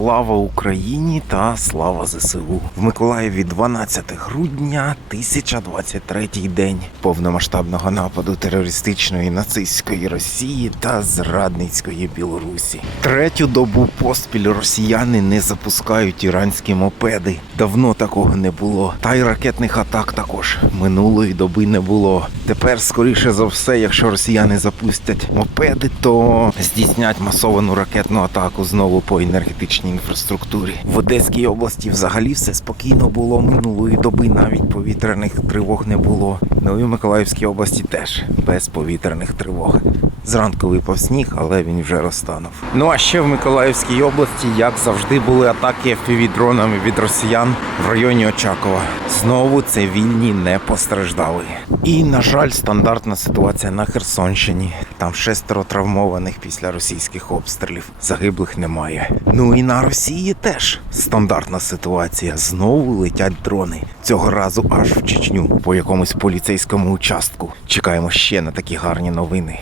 Слава Україні та слава ЗСУ. В Миколаєві 12 грудня 1023 день повномасштабного нападу терористичної нацистської Росії та зрадницької Білорусі. Третю добу поспіль росіяни не запускають іранські мопеди. Давно такого не було. Та й ракетних атак також минулої доби не було. Тепер, скоріше за все, якщо росіяни запустять мопеди, то здійснять масовану ракетну атаку знову по енергетичній інфраструктурі. В Одеській області взагалі все спокійно було минулої доби, навіть повітряних тривог не було. Ну Миколаївській області теж без повітряних тривог. Зранку випав сніг, але він вже розтанув. Ну а ще в Миколаївській області, як завжди, були атаки FPV-дронами від росіян в районі Очакова. Знову цивільні не постраждали. І, на жаль, стандартна ситуація на Херсонщині. Там шестеро травмованих після російських обстрілів. Загиблих немає. Ну і на Росії теж стандартна ситуація. Знову летять дрони. Цього разу аж в Чечню по якомусь поліцейському участку. Чекаємо ще на такі гарні новини.